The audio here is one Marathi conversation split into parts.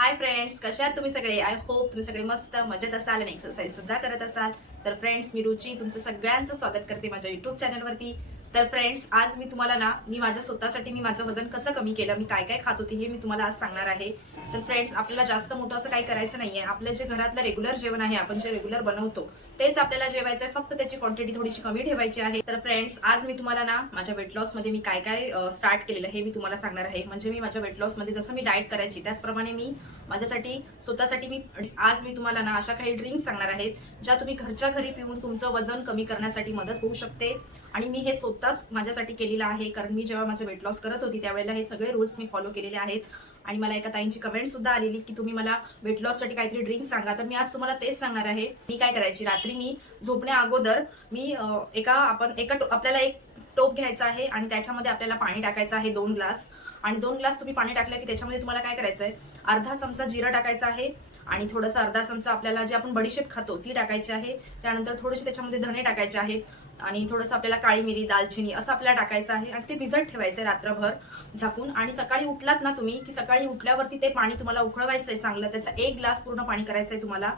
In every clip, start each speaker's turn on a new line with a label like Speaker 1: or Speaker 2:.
Speaker 1: हाय फ्रेंड्स कशा आहात तुम्ही सगळे? आय होप तुम्ही सगळे मस्त मजेत असाल आणि एक्सरसाइज सुद्धा करत असाल. तर फ्रेंड्स मी रुची तुमचं सगळ्यांचं स्वागत करते माझ्या युट्यूब चॅनलवरती तर फ्रेंड्स आज मी तुम्हाला ना मी माझ्या स्वतःसाठी मी माझं वजन कसं कमी केलं मी काय काय खात होती हे मी तुम्हाला आज सांगणार आहे. तर फ्रेंड्स आपल्याला जास्त मोठं असं काही करायचं नाही आहे आपलं जे घरातलं रेग्युलर जेवण आहे आपण जे रेग्युलर बनवतो तेच आपल्याला जेवायचं आहे. फक्त त्याची क्वांटिटी थोडीशी कमी ठेवायची आहे. तर फ्रेंड्स आज मी तुम्हाला ना माझ्या वेट लॉसमध्ये मी काय काय स्टार्ट केलेलं हे मी तुम्हाला सांगणार आहे. म्हणजे मी माझ्या वेट लॉसमध्ये जसं मी डाएट करायची त्याचप्रमाणे मी माझ्यासाठी स्वतःसाठी मी आज मी तुम्हाला ना अशा काही ड्रिंक्स सांगणार आहेत ज्या तुम्ही घरच्या घरी पिऊन तुमचं वजन कमी करण्यासाठी मदत होऊ शकते. आणि मी हे नुकताच माझ्यासाठी केलेलं आहे कारण मी जेव्हा माझं वेट लॉस करत होती त्यावेळेला हे सगळे रूल्स मी फॉलो केलेले आहेत. आणि मला एका ताईंची कमेंट सुद्धा आलेली की तुम्ही मला वेट लॉससाठी काहीतरी ड्रिंक सांगा. तर मी आज तुम्हाला तेच सांगणार आहे. मी काय करायची? रात्री मी झोपण्या अगोदर मी एका आपण एका आपल्याला एक टोप घ्यायचा आहे आणि त्याच्यामध्ये आपल्याला पाणी टाकायचं आहे दोन ग्लास. आणि दोन ग्लास तुम्ही पाणी टाकलं की त्याच्यामध्ये तुम्हाला काय करायचं आहे अर्धा चमचा जिरं टाकायचा आहे आणि थोडंसं अर्धा चमचा आपल्याला जे आपण बडीशेप खातो ती टाकायची आहे. त्यानंतर थोडेसे त्याच्यामध्ये धने टाकायचे आहेत. आणि थोडंसं आपल्याला काळी मिरी दालचिनी असं आपल्याला टाकायचं आहे. आणि ते भिजत ठेवायचं आहे रात्रभर झाकून. आणि सकाळी उठलात ना तुम्ही की सकाळी उठल्यावरती ते पाणी तुम्हाला उकळवायचं आहे चांगलं. त्याचा एक ग्लास पूर्ण पाणी करायचं आहे तुम्हाला.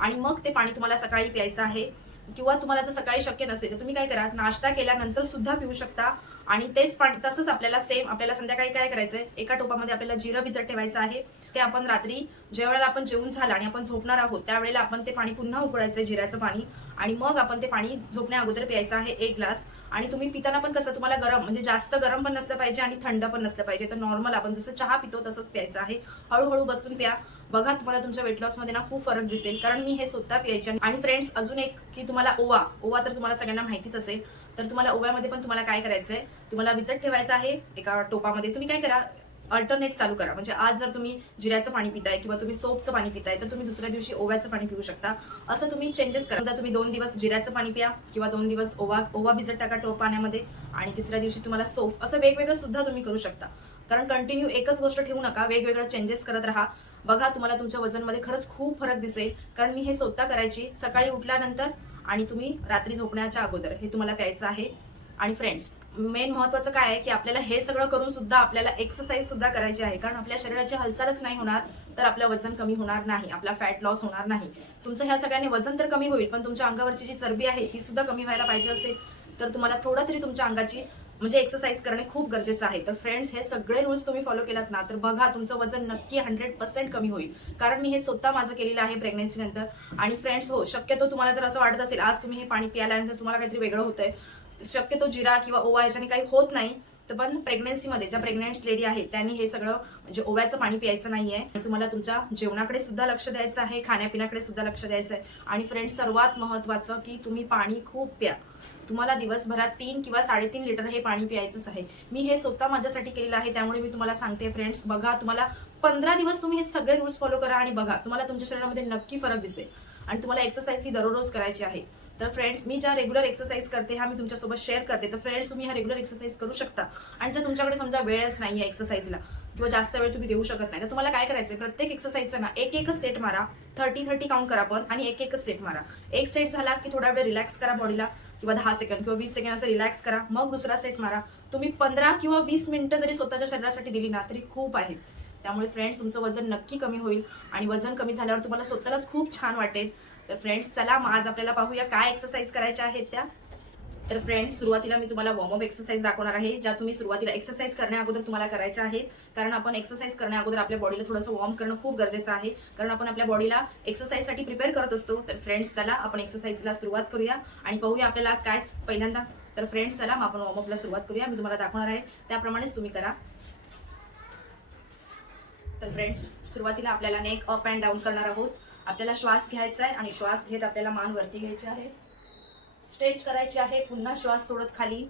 Speaker 1: आणि मग ते पाणी तुम्हाला सकाळी प्यायचं आहे. किंवा तुम्हाला जर सकाळी शक्य नसेल तर तुम्ही काय करा नाश्ता केल्यानंतर सुद्धा पिऊ शकता. आणि तेच पाणी तसंच आपल्याला सेम आपल्याला संध्याकाळी काय करायचंय एका टोपामध्ये आपल्याला जिरं भिजत ठेवायचं आहे. ते आपण रात्री ज्या वेळेला आपण जेवून झालं आणि आपण झोपणार आहोत त्यावेळेला आपण ते पाणी पुन्हा उकळायचं जिऱ्याचं पाणी. आणि मग आपण ते पाणी झोपण्या अगोदर प्यायचं आहे एक ग्लास. आणि तुम्ही पिताना पण कसं तुम्हाला गरम म्हणजे जास्त गरम पण नसलं पाहिजे आणि थंड पण नसलं पाहिजे. तर नॉर्मल आपण जसं चहा पितो तसंच प्यायचं आहे. हळूहळू बसून प्या. बघा तुम्हाला तुमच्या वेट लॉसमध्ये ना खूप फरक दिसेल. कारण मी हे स्वतः प्यायचे आणि फ्रेंड्स अजून एक की तुम्हाला ओवा. ओवा तर तुम्हाला सगळ्यांना माहितीच असेल. तर तुम्हाला ओव्यामध्ये पण तुम्हाला काय करायचं आहे तुम्हाला विचट ठेवायचं आहे एका टोपामध्ये. तुम्ही काय करा? अल्टरनेट चालू करा. म्हणजे आज जर तुम्ही जिऱ्याचं पाणी पिताय किंवा तुम्ही सोपचं पाणी पिताय तर तुम्ही दुसऱ्या दिवशी ओव्याचं पाणी पिऊ शकता. असं तुम्ही चेंजेस करा. समजा तुम्ही दोन दिवस जिऱ्याचं पाणी पिया किंवा दोन दिवस ओवा ओवा भिजत टाका टोप पाण्यामध्ये आणि तिसऱ्या दिवशी तुम्हाला सोफ असं वेगवेगळं सुद्धा तुम्ही करू शकता. कारण कंटिन्यू एकच गोष्ट ठेवू नका वेगवेगळं चेंजेस करत राहा. बघा तुम्हाला तुमच्या वजनमध्ये खरंच खूप फरक दिसेल. कारण मी हे स्वतः करायची सकाळी उठल्यानंतर आणि तुम्ही रात्री झोपण्याच्या अगोदर हे तुम्हाला प्यायचं आहे. आणि फ्रेंड्स मेन महत्वाचं काय आहे की आपल्याला हे सगळं करून सुद्धा आपल्याला एक्सरसाइज सुद्धा करायची आहे. कारण आपल्या शरीराची हालचालच नाही होणार तर आपलं वजन कमी होणार नाही आपला फॅट लॉस होणार नाही. तुमचं ह्या सगळ्यांनी वजन तर कमी होईल पण तुमच्या अंगावरची जी चरबी आहे ती सुद्धा कमी व्हायला पाहिजे असेल तर तुम्हाला थोडं तरी तुमच्या अंगाची म्हणजे एक्सरसाइज करणे खूप गरजेचं आहे. तर फ्रेंड्स हे सगळे रूल्स तुम्ही फॉलो केलात ना तर बघा तुमचं वजन नक्की हंड्रेड पर्सेंट कमी होईल. कारण मी हे स्वतः माझं केलेलं आहे प्रेग्नेन्सीनंतर आणि फ्रेंड्स हो शक्यतो तुम्हाला जर असं वाटत असेल आज तुम्ही हे पाणी प्यायल्यानंतर तुम्हाला काहीतरी वेगळं होतंय शक्यतो जिरा किंवा ओवा याच्याने काही होत नाही. तर पण प्रेग्नेन्सीमध्ये ज्या प्रेग्नेंट लेडी आहेत त्यांनी हे सगळं म्हणजे ओव्याचं पाणी प्यायचं नाही आहे तुम्हाला तुमच्या जेवणाकडे सुद्धा लक्ष द्यायचं आहे खाण्यापिण्याकडे सुद्धा लक्ष द्यायचं आहे आणि फ्रेंड्स सर्वात महत्वाचं की तुम्ही पाणी खूप प्या. तुम्हाला दिवसभरात तीन किंवा साडेतीन लिटर हे पाणी प्यायचंच आहे. मी हे स्वतः माझ्यासाठी केलेलं आहे त्यामुळे मी तुम्हाला सांगते फ्रेंड्स बघा तुम्हाला पंधरा दिवस तुम्ही हे सगळे रूल्स फॉलो करा आणि बघा तुम्हाला तुमच्या शरीरामध्ये नक्की फरक दिसेल. आणि तुम्हाला एक्सरसाइज ही दररोज करायची आहे. तर फ्रेंड्स मी ज्या रेग्युलर एक्सरसाइज करते हा मी तुमच्यासोबत शेअर करते. तर फ्रेंड्स तुम्ही ह्या रेग्युलर एक्सरसाइज करू शकता. आणि जर तुमच्याकडे समजा वेळच नाही आहे एक्सरसाइजला किंवा जास्त वेळ तुम्ही देऊ शकत नाही तर तुम्हाला काय करायचं प्रत्येक एक्सरसाइजचा ना एक एकच सेट मारा. थर्टी थर्टी काउंट करा पण आणि एक एकच सेट मारा. एक सेट झाला की थोडा वेळ रिलॅक्स करा बॉडीला किंवा दहा सेकंड किंवा वीस सेकंड असं रिलॅक्स करा. मग दुसरा सेट मारा. तुम्ही पंधरा किंवा वीस मिनिटं जरी स्वतःच्या शरीरासाठी दिली ना तरी खूप आहेत त्यामुळे फ्रेंड्स तुमचं वजन नक्की कमी होईल. आणि वजन कमी झाल्यावर तुम्हाला स्वतःलाच खूप छान वाटेल. तर फ्रेंड्स चला मग आज आपल्याला पाहूया काय एक्सरसाइज करायच्या आहेत त्या. तर फ्रेंड्स सुरुवातीला मी तुम्हाला वॉर्मअप एक्सरसाइज दाखवणार आहे ज्या तुम्ही सुरुवातीला एक्सरसाइज करण्या अगोदर तुम्हाला करायच्या आहेत. कारण आपण एक्सरसाइज करण्या अगोदर आपल्या बॉडीला थोडंसं वॉर्म करणं खूप गरजेचं आहे. कारण आपण आपल्या बॉडीला एक्सरसाइजसाठी प्रिपेअर करत असतो. तर फ्रेंड्स चला आपण एक्सरसाइजला सुरुवात करूया. आणि पाहूया आपल्याला आज काय पहिल्यांदा. तर फ्रेंड्स चला मग आपण वॉर्मअपला सुरुवात करूया. मी तुम्हाला दाखवणार आहे. त्याप्रमाणेच तुम्ही करा. तर फ्रेंड्स सुरुवातीला आपल्याला नेक अप अँड डाऊन करणार आहोत. आपल्याला श्वास घ्यायचा आहे आणि श्वास घेत आपल्याला मान वरती घ्यायची आहे. स्ट्रेच करायची आहे पुन्हा श्वास सोडत खाली.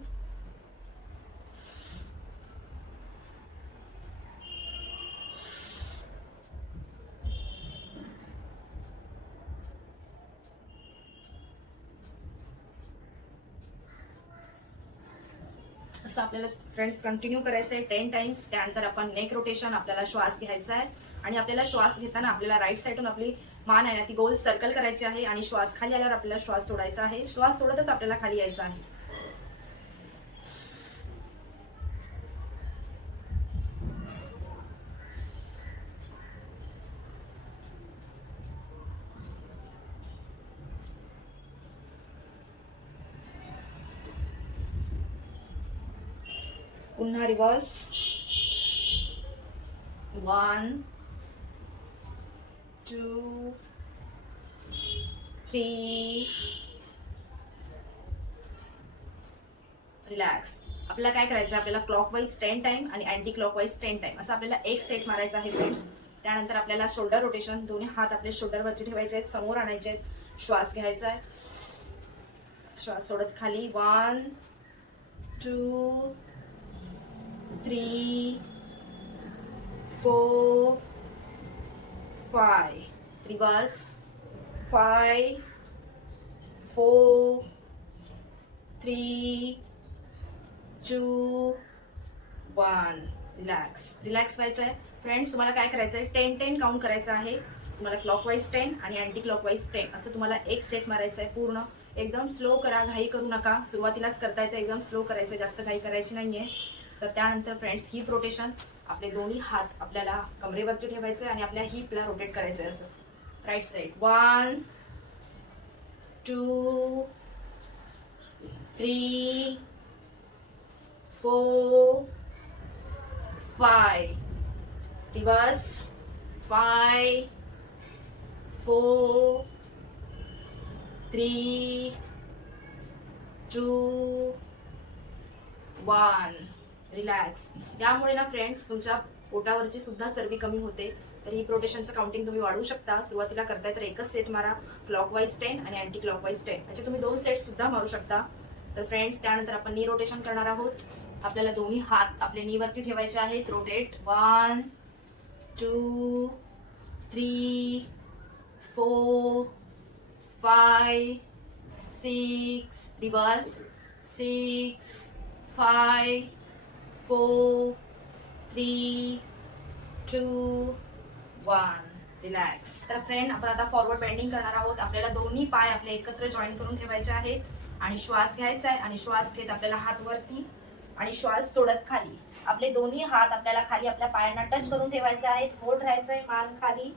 Speaker 1: असं आपल्याला फ्रेंड्स कंटिन्यू करायचं आहे. टेन टाइम्स त्यानंतर आपण नेक रोटेशन आपल्याला श्वास घ्यायचा आहे. आणि आपल्याला श्वास घेताना आपल्याला राईट साईडून आपली मान आहे ना ती गोल सर्कल करायची आहे आणि श्वास खाली आल्यावर आपल्याला श्वास सोडायचा आहे. श्वास सोडतच आपल्याला खाली यायचा आहे. पुन्हा reverse one two three relax आपल्याला काय करायचं? आहे आपल्याला क्लॉकवाईज टेन टाइम आणि अँटी क्लॉकवाईज टेन टाइम असं आपल्याला एक सेट मारायचा आहे फ्रेंड्स त्यानंतर आपल्याला शोल्डर रोटेशन दोन्ही हात आपले शोल्डरवरती ठेवायचे आहेत समोर आणायचे आहेत. श्वास घ्यायचा आहे. श्वास सोडत खाली. One two three four five. Reverse five four three two one relax relax व्हायचं आहे फ्रेंड्स तुम्हाला काय करायचं आहे टेन टेन काउंट करायचं आहे. तुम्हाला क्लॉकवाईज टेन आणि अँटी क्लॉकवाईज टेन असं तुम्हाला एक सेट मारायचं आहे पूर्ण. एकदम स्लो करा. घाई करू नका. सुरुवातीलाच करता येतं. एकदम स्लो करायचं जास्त घाई करायची नाही आहे तर त्यानंतर फ्रेंड्स हिप रोटेशन आपले दोन्ही हात आपल्याला कमरेवरती ठेवायचे आणि आपल्या हिपला रोटेट करायचं आहे असं. Right side one two three four five reverse five four three two one relax यामुळे ना फ्रेंड्स तुमच्या पोटावरची सुद्धा चरबी कमी होते. तर ही प्रोटेशनचं काउंटिंग तुम्ही वाढवू शकता. सुरुवातीला करताय तर एकच सेट मारा. क्लॉकवाईज टेन आणि अँटी क्लॉकवाईज टेन म्हणजे तुम्ही दोन सेट सुद्धा मारू शकता. तर फ्रेंड्स त्यानंतर आपण नी रोटेशन करणार आहोत. आपल्याला दोन्ही हात आपले नीवरती ठेवायचे आहेत. Rotate one two three four five six reverse six five four three two one relax तर फ्रेंड आपण आता फॉरवर्ड बेंडिंग करणार आहोत. आपल्याला दोन्ही पाय आपले एकत्र जॉईन करून ठेवायचे आहेत. आणि श्वास घ्यायचा आहे आणि श्वास घेत आपल्याला हात वरती आणि श्वास सोडत खाली. आपले दोन्ही हात आपल्याला खाली आपल्या पायांना टच करून ठेवायचे आहेत. होल्ड राहायचं आहे मान खाली.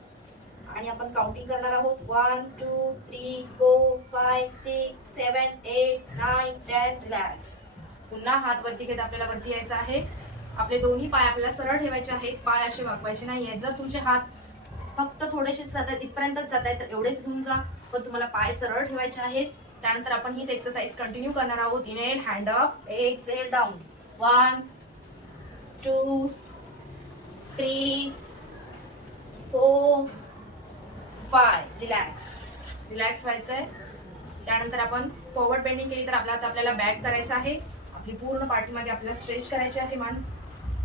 Speaker 1: आणि आपण काउंटिंग करणार आहोत. One two three four five six seven eight nine ten relax पुन्हा हात वरती घेत आपल्याला वरती यायचं आहे. आपले दोन्ही पाय आपल्याला सरळ ठेवायचे आहेत. पाय असे वाकवायचे आहेत. जर तुमचे हात फक्त थोडेसे जात आहेत इथपर्यंतच जात आहेत तर एवढेच घेऊन जा. पण तुम्हाला पाय सरळ ठेवायचे आहेत. त्यानंतर आपण हीच एक्सरसाइज कंटिन्यू करणार आहोत. Inhale hand up exhale down one two three four five relax relax व्हायचं आहे त्यानंतर आपण फॉरवर्ड बेंडिंग केली तर आपला आता आपल्याला बॅक करायचं आहे. आपली पूर्ण पाठीमागे आपल्याला स्ट्रेच करायचे आहे मान.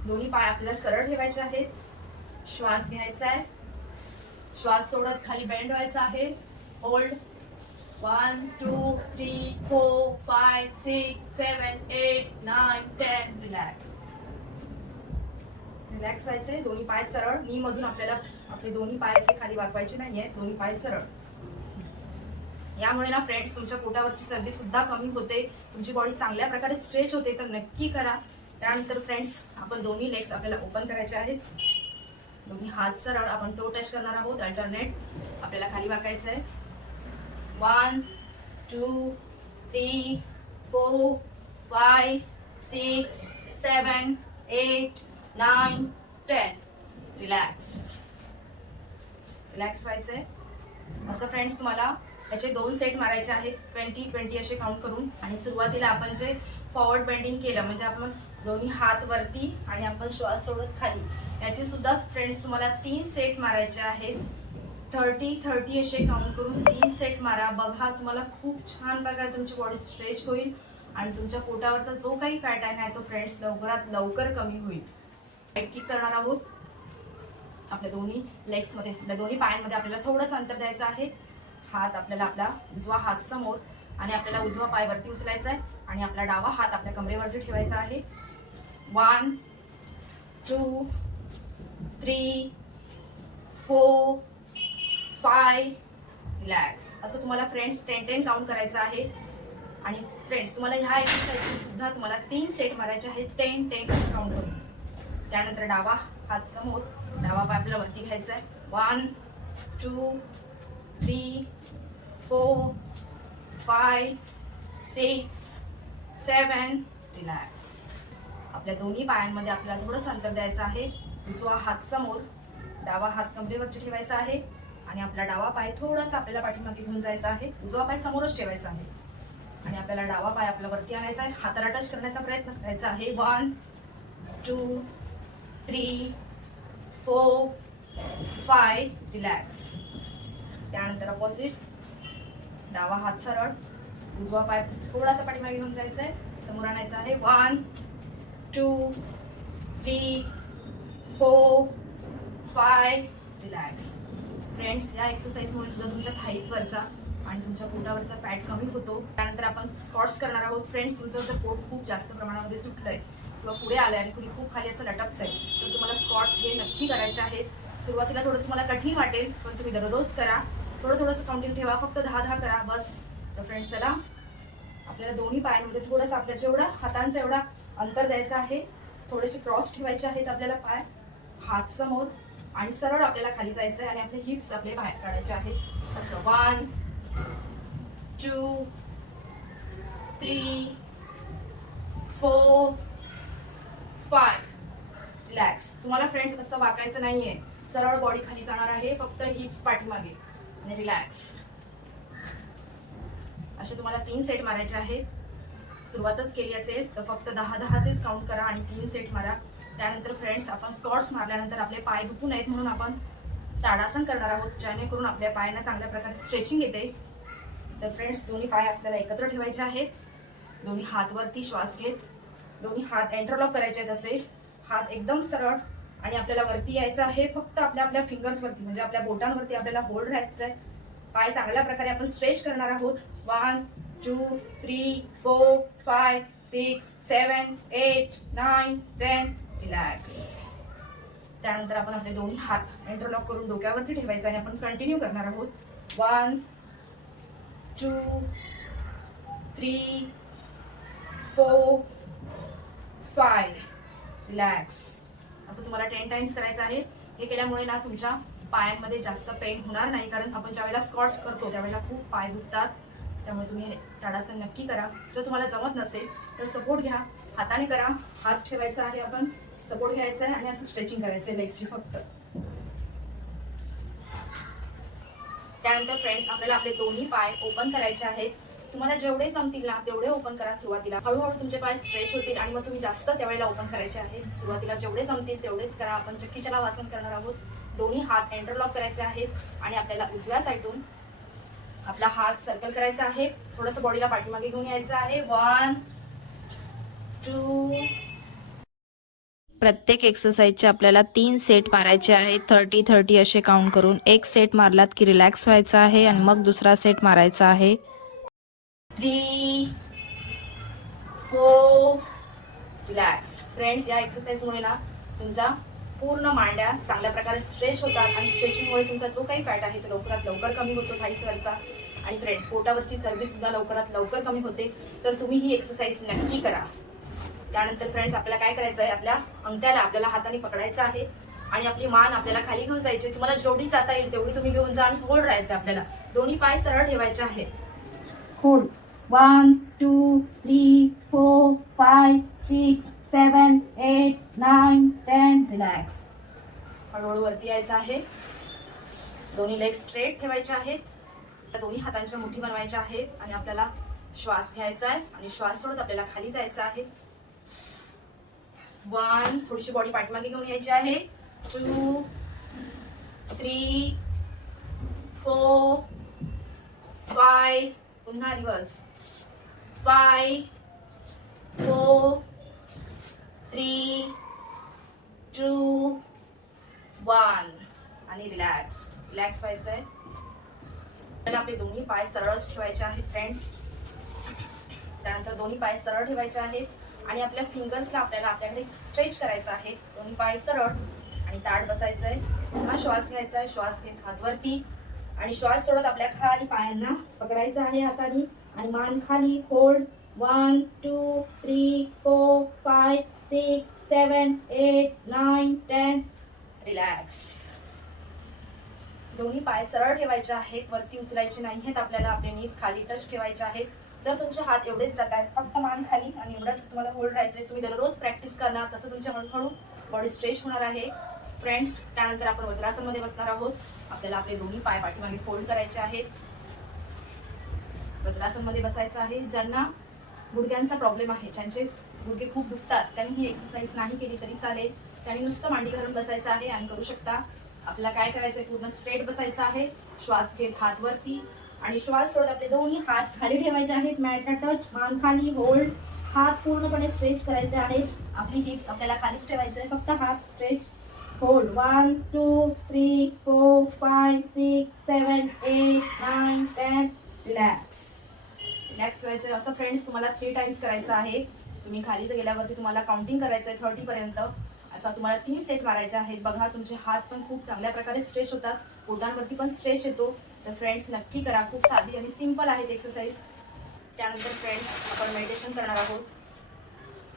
Speaker 1: दोन्ही पाय आपल्याला सरळ ठेवायचे आहेत. श्वास घ्यायचा आहे. श्वास सोडत खाली बेंड व्हायचा आहे. Hold one two three four five six seven eight nine ten relax relax व्हायचे दोन्ही पाय सरळ. नी मधून आपल्याला आपले दोन्ही पाय असे खाली वाकवायचे नाहीये. दोन्ही पाय सरळ. यामुळे ना फ्रेंड्स तुमच्या पोटावरची चरबी सुद्धा कमी होते. तुमची बॉडी चांगल्या प्रकारे स्ट्रेच होते तर नक्की करा. त्यानंतर फ्रेंड्स आपण दोन्ही लेग्स आपल्याला ओपन करायचे आहेत. दोन्ही हात सरळ आपण टो टच करणार आहोत अल्टरनेट आपल्याला खाली वाकायचं आहे. One two three four five six seven eight nine ten relax relax व्हायचंय. असं फ्रेंड्स तुम्हाला याचे दोन सेट मारायचे आहेत ट्वेंटी ट्वेंटी असे काउंट करून. आणि सुरुवातीला आपण जे फॉरवर्ड बेंडिंग केलं म्हणजे आपण दोन्ही हात वरती आणि आपण श्वास सोडत खाली याचे सुद्धा फ्रेंड्स तुम्हाला तीन सेट मारायचे आहेत. थर्टी थर्टी असे काउंट करून तीन सेट मारा. बघा तुम्हाला खूप छान प्रकारे तुमची बॉडी स्ट्रेच होईल आणि तुमच्या पोटावरचा जो काही फॅट आहे तो फ्रेंड्स लवकरात लवकर कमी होईल. राईट किक करणार आहोत. आपल्या दोन्ही लेग्समध्ये आपल्या दोन्ही पायांमध्ये आपल्याला थोडंसं अंतर द्यायचं आहे. हात आपल्याला आपला उजवा हात समोर आणि आपल्याला उजवा पाय वरती उचलायचा आहे आणि आपला डावा हात आपल्या कमरेवरती ठेवायचा आहे. One two three four five relax असं तुम्हाला फ्रेंड्स टेन टेन काउंट करायचं आहे. आणि फ्रेंड्स तुम्हाला ह्या एक्सरसाइजची सुद्धा तुम्हाला तीन सेट मारायचे आहेत. टेन टेन असं काउंट करून. त्यानंतर डावा हात समोर डावा पाय आपल्याला वरती घ्यायचा आहे. One two three four five six seven relax. आपल्या दोन्ही पायांमध्ये आपल्याला थोडंसं अंतर द्यायचं आहे. उजवा हात समोर डावा हात कमरेवरती ठेवायचा आहे. आणि आपला डावा पाय थोडासा आपल्याला पाठीमागे घेऊन जायचा आहे. उजवा पाय समोरच ठेवायचा आहे. आणि आपल्याला डावा पाय आपल्या वरती आणायचा आहे. हाताला टच करण्याचा प्रयत्न करायचा आहे. One two three four five relax त्यानंतर अपोजिट डावा हात सरळ. उजवा पाय थोडासा पाठीमागे घेऊन जायचं आहे समोर आणायचं आहे. One two three four five relax friends या एक्सरसाइजमुळे सुद्धा तुमच्या थाईजवरचा आणि तुमच्या पोटावरचा फॅट कमी होतो. त्यानंतर आपण स्कॉट्स करणार आहोत. फ्रेंड्स तुमचं जर पोट खूप जास्त प्रमाणामध्ये सुटलंय किंवा पुढे आलंय आणि कुणी खूप खाली असं लटकतंय तर तुम्हाला स्कॉट्स हे नक्की करायचे आहेत. सुरुवातीला थोडं तुम्हाला कठीण वाटेल पण तुम्ही दररोज करा. थोडं थोडंसं काउंटिंग ठेवा. फक्त दहा दहा करा. बस. तर फ्रेंड्स चला. आपल्याला दोन्ही पायांमध्ये थोडंसं आपल्याच्या एवढा हातांचा एवढा अंतर द्यायचं आहे थोडेसे क्रॉस ठेवायचे आहेत आपल्याला पाय हात समोर आणि सरळ आपल्याला खाली जायचं आहे आणि आपले हिप्स आपले बाहेर काढायचे आहेत. असं. One two three four five relax तुम्हाला फ्रेंड्स असं वाकायचं नाहीये. सरळ बॉडी खाली जाणार आहे. फक्त हिप्स पाठीमागे. आणि रिलॅक्स असे तुम्हाला तीन सेट मारायचे आहेत. सुरुवातच केली असेल तर फक्त दहा दहाचेच काउंट करा आणि तीन सेट मारा. त्यानंतर फ्रेंड्स आपण स्कॉट्स मारल्यानंतर आपले पाय दुखू नयेत म्हणून आपण ताडासन करणार आहोत जेणेकरून आपल्या पायांना चांगल्या प्रकारे स्ट्रेचिंग येते. तर फ्रेंड्स दोन्ही पाय आपल्याला एकत्र ठेवायचे आहेत. दोन्ही हातवरती श्वास घेत दोन्ही हात एंटरलॉक करायचे आहेत असे. हात एकदम सरळ आणि आपल्याला वरती यायचं आहे फक्त आपल्या आपल्या फिंगर्सवरती म्हणजे आपल्या बोटांवरती आपल्याला होल्ड राहायचं आहे पाय चांगल्या प्रकारे आपण स्ट्रेच करणार आहोत. One two three four five six seven eight nine ten relax त्यानंतर आपण आपले दोन्ही हात इंटरलॉक करून डोक्यावरती ठेवायचं आणि आपण कंटिन्यू करणार आहोत. One two three four five relax असं तुम्हाला टेन टाइम्स करायचं आहे. हे केल्यामुळे ना तुमच्या पायांमध्ये जास्त पेन होणार नाही कारण आपण ज्यावेळेला स्कॉट्स करतो त्यावेळेला खूप पाय दुखतात. त्यामुळे तुम्ही ताडासन नक्की करा. जर तुम्हाला जमत नसेल तर सपोर्ट घ्या. हाताने करा. हात ठेवायचा आहे आपण. सपोर्ट घ्यायचा आहे आणि असं स्ट्रेचिंग करायचं आहे लेग्सची फक्त. त्यानंतर फ्रेंड्स आपल्याला आपले दोन्ही पाय ओपन करायचे आहेत. तुम्हाला जेवढे जमतील ना तेवढे ओपन करा सुरुवातीला. हळूहळू तुमचे पाय स्ट्रेच होतील आणि मग तुम्ही जास्त त्यावेळेला ओपन करायचे आहे. सुरुवातीला जेवढे जमतील तेवढेच करा. आपण चक्कीच्याला वासन करणार आहोत दोन्ही हात एंटरलॉक करायचे आहेत आणि आपल्याला उजव्या साईडून आपला हात सर्कल करायचा आहे. थोडंसं बॉडीला पाठीमागे घेऊन यायचं आहे. वन टू
Speaker 2: प्रत्येक एक्सरसाइजचे आपल्याला तीन सेट मारायचे आहेत. थर्टी थर्टी असे काउंट करून एक सेट मारलात की रिलॅक्स व्हायचा आहे आणि मग दुसरा सेट मारायचा आहे.
Speaker 1: थ्री फोर रिलॅक्स फ्रेंड्स या एक्सरसाइजमुळे ना तुमचा पूर्ण मांड्या चांगल्या प्रकारे स्ट्रेच होतात आणि स्ट्रेचिंगमुळे तुमचा जो काही फॅट आहे तो लवकरात लवकर कमी होतो थाईजवरचा आणि फ्रेंड्स पोटावरची चरबी सुद्धा लवकरात लवकर कमी होते. तर तुम्ही ही एक्सरसाइज नक्की करा. त्यानंतर फ्रेंड्स आपल्याला काय करायचं आहे आपल्या अंगठ्याला आपल्याला हाताने पकडायचं आहे. आणि आपली मान आपल्याला खाली घेऊन जायची तुम्हाला जेवढी जाता येईल तेवढी तुम्ही घेऊन जा आणि होल्ड राहायचं आपल्याला. दोन्ही पाय सरळ ठेवायचे आहेत.
Speaker 3: Hold one two three four five six seven eight nine ten relax
Speaker 1: हळूहळू वरती यायचं आहे. दोन्ही लेग स्ट्रेट ठेवायचे आहेत. त्या दोन्ही हातांच्या मुठी बनवायच्या आहेत आणि आपल्याला श्वास घ्यायचा आहे आणि श्वास सोडत आपल्याला खाली जायचं आहे. वन थोडीशी बॉडी पाठीमागे घेऊन यायची आहे. टू थ्री फोर फाय पुन्हा reverse five four three two one आणि रिलॅक्स रिलॅक्स व्हायचं आहे आपल्याला आपले दोन्ही पाय सरळच ठेवायचे आहेत फ्रेंड्स त्यानंतर दोन्ही पाय सरळ ठेवायचे आहेत. आणि आपल्या फिंगर्सला आपल्याला आपल्याकडे स्ट्रेच करायचं आहे. दोन्ही पाय सरळ आणि ताट बसायचं आहे हा श्वास घ्यायचा आहे श्वास घेत हातवरती आणि श्वास सोडत आपल्या खाली पायांना पकडायचं आहे हाताने. आणि मान खाली hold one two three four five six seven eight nine ten relax दोन्ही पाय सरळ ठेवायचे आहेत. वरती उचलायचे नाही आहेत आपल्याला आपले नीज खाली टच ठेवायचे आहेत. जर तुमचे हात एवढेच जात आहेत फक्त मान खाली आणि एवढाच तुम्हाला होल्ड राहायचं तुम्ही दररोज प्रॅक्टिस करणार. तसं तुमच्या हळूहळू बॉडी स्ट्रेच होणार आहे. फ्रेंड्स त्यानंतर आपण वज्रासनमध्ये बसणार आहोत. आपल्याला आपले दोन्ही पाय पाठीमागे फोल्ड करायचे आहेत. वज्रासनमध्ये बसायचं आहे. ज्यांना गुडघ्यांचा प्रॉब्लेम आहे ज्यांचे गुडघे खूप दुखतात त्यांनी ही एक्सरसाइज नाही केली तरी चालेल. त्यांनी नुसतं मांडी घालून बसायचं आहे आणि करू शकता. आपल्याला काय करायचं आहे पूर्ण स्ट्रेट बसायचं आहे. श्वास घेत हात वरती आणि श्वास सोडत आपले दोन्ही हात खाली ठेवायचे आहेत. मॅटला टच मान खाली होल्ड हात पूर्णपणे स्ट्रेच करायचे आहेत. आपली हिप्स आपल्याला खालीच ठेवायचे आहे फक्त हात stretch hold one two three four five six seven eight nine ten. Relax. Relax व्हायचं आहे. असं फ्रेंड्स तुम्हाला थ्री टाइम्स करायचं आहे. तुम्ही खाली जर गेल्यावरती तुम्हाला काउंटिंग करायचं आहे थर्टी पर्यंत असा तुम्हाला तीन सेट मारायचे आहेत. बघा तुमचे हात पण खूप चांगल्या प्रकारे स्ट्रेच होतात. पोटांवरती पण स्ट्रेच येतो. तर फ्रेंड्स नक्की करा. खूप साधी आणि सिंपल आहेत एक्सरसाइज त्यानंतर फ्रेंड्स आपण मेडिटेशन करणार आहोत.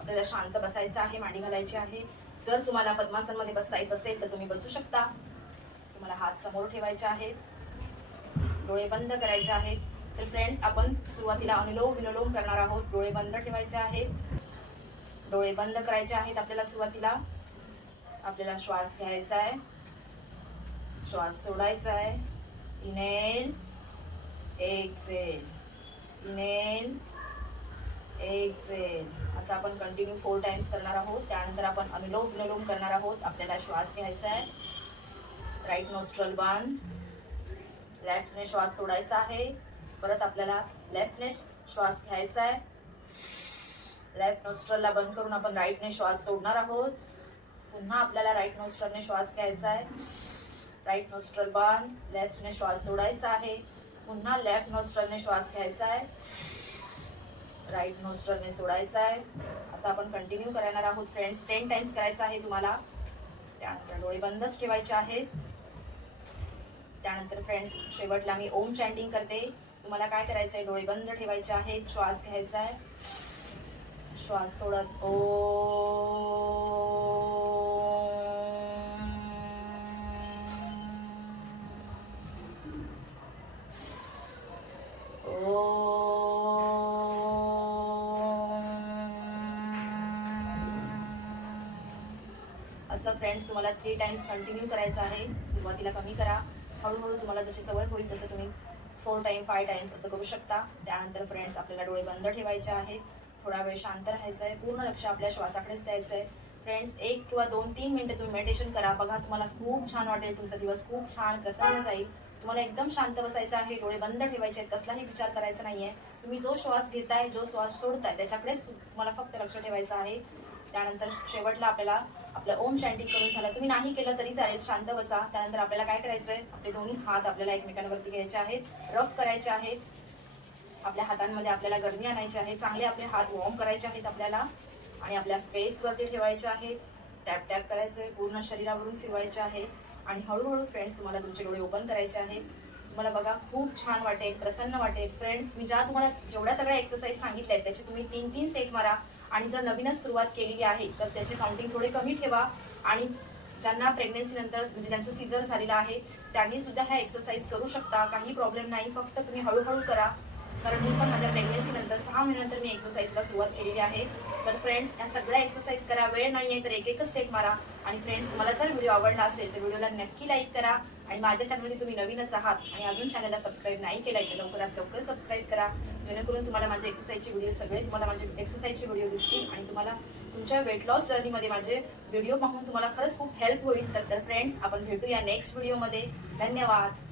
Speaker 1: आपल्याला शांत बसायचं आहे मांडी घालायची आहे. जर तुम्हाला पद्मासनमध्ये बसता येत असेल तर तुम्ही बसू शकता. तुम्हाला हात समोर ठेवायचे आहेत. डोळे बंद करायचे आहेत. तर फ्रेंड्स आपण सुरुवातीला अनुलोम विलोम करणार आहोत. डोळे बंद ठेवायचे आहेत. डोळे बंद करायचे आहेत आपल्याला सुरुवातीला. आपल्याला श्वास घ्यायचा आहे. श्वास सोडायचा आहे. इनेल एक्सेल इनेल एक्सेल असं आपण कंटिन्यू फोर टाइम्स करणार आहोत त्यानंतर आपण अनुलोम विलोम करणार आहोत. आपल्याला श्वास घ्यायचा आहे. राईट नोस्ट्रल बांध. लेफ्टने श्वास सोडायचा आहे. परत आपल्याला लेफ्टने श्वास घ्यायचा आहे. लेफ्ट नोस्ट्रलला बंद करून आपण राईटने श्वास सोडणार आहोत. पुन्हा आपल्याला राईट नोस्ट्रलने श्वास घ्यायचा आहे. राईट नोस्ट्रल बांध. लेफ्टने श्वास सोडायचा आहे. पुन्हा लेफ्ट नोस्ट्रलने श्वास घ्यायचा आहे. राईट नोस्ट्रलने सोडायचा आहे. असं आपण कंटिन्यू करणार आहोत फ्रेंड्स टेन टाइम्स करायचं आहे तुम्हाला. त्यानंतर डोळे बंदच ठेवायचे आहेत. त्यानंतर फ्रेंड्स शेवटला मी ओम चॅन्टिंग करते. तुम्हाला काय करायचं आहे डोळे बंद ठेवायचे आहेत. श्वास घ्यायचा आहे. श्वास सोडत. ओ. असं फ्रेंड्स तुम्हाला थ्री टाइम्स कंटिन्यू करायचं आहे. सुरुवातीला कमी करा. हळूहळू तुम्हाला जशी सवय होईल तसं तुम्ही फोर टाईम फाय टाईम्स असं करू शकता. त्यानंतर फ्रेंड्स आपल्याला डोळे बंद ठेवायचे आहेत. थोडा वेळ शांत राहायचं आहे पूर्ण लक्ष आपल्या श्वासाकडेच द्यायचं आहे फ्रेंड्स एक किंवा दोन तीन मिनटं तुम्ही मेडिटेशन करा. बघा तुम्हाला खूप छान वाटेल. तुमचा दिवस खूप छान प्रसन्न जाईल. तुम्हाला एकदम शांत बसायचं आहे. डोळे बंद ठेवायचे आहेत. कसलाही विचार करायचा नाही आहे तुम्ही जो श्वास घेताय जो श्वास सोडताय त्याच्याकडेच तुम्हाला फक्त लक्ष ठेवायचं आहे. त्यानंतर शेवटला आपल्याला आपलं ओम चॅन्टिंग करून झालं. तुम्ही नाही केलं तरी चालेल शांत बसा. त्यानंतर आपल्याला काय करायचंय? आपले दोन्ही हात आपल्याला एकमेकांवरती घ्यायचे आहेत रफ करायचे आहेत. आपल्या हातांमध्ये आपल्याला गरमी आणायची आहे. चांगले आपले हात वॉर्म करायचे आहेत आपल्याला. आणि आपल्या फेसवरती ठेवायचे आहेत. टॅप टॅप करायचे. पूर्ण शरीरावरून फिरवायचे आहेत. आणि हळूहळू फ्रेंड्स तुम्हाला तुमचे डोळे ओपन करायचे आहेत. तुम्हाला बघा खूप छान वाटेल प्रसन्न वाटेल. फ्रेंड्स मी ज्या तुम्हाला जेवढ्या सगळ्या एक्सरसाइज सांगितल्या आहेत त्याचे तुम्ही तीन तीन सेट मारा. आणि जर नवीनच सुरुवात केलेली आहे तर त्याचे काउंटिंग थोडे कमी ठेवा. आणि ज्यांना प्रेग्नेन्सी नंतर म्हणजे ज्यांचं सीझर झालेलं आहे त्यांनी सुद्धा ह्या एक्सरसाइज करू शकता. काही प्रॉब्लेम नाही फक्त तुम्ही हळूहळू करा. कारण मी पण माझ्या प्रेग्नन्सीनंतर सहा महिन्यानंतर मी एक्सरसाइजला सुरुवात केलेली आहे. तर फ्रेंड्स या सगळ्या एक्सरसाइज करा. वेळ नाही आहे तर एक एकच सेट मारा. आणि फ्रेंड्स तुम्हाला जर व्हिडिओ आवडला असेल तर व्हिडिओला नक्की लाईक करा. आणि माझ्या चॅनलमध्ये तुम्ही नवीनच आहात आणि अजून चॅनलला सबस्क्राईब नाही केलं तर लवकरात लवकर सबस्क्राईब करा. जेणेकरून तुम्हाला माझे एक्सरसाइजचे व्हिडिओ सगळे तुम्हाला माझे एक्सरसाइजचे व्हिडिओ दिसतील आणि तुम्हाला तुमच्या वेट लॉस जर्नीमध्ये माझे व्हिडिओ पाहून तुम्हाला खरंच खूप हेल्प होईल. तर तर फ्रेंड्स आपण भेटूया नेक्स्ट व्हिडिओमध्ये धन्यवाद.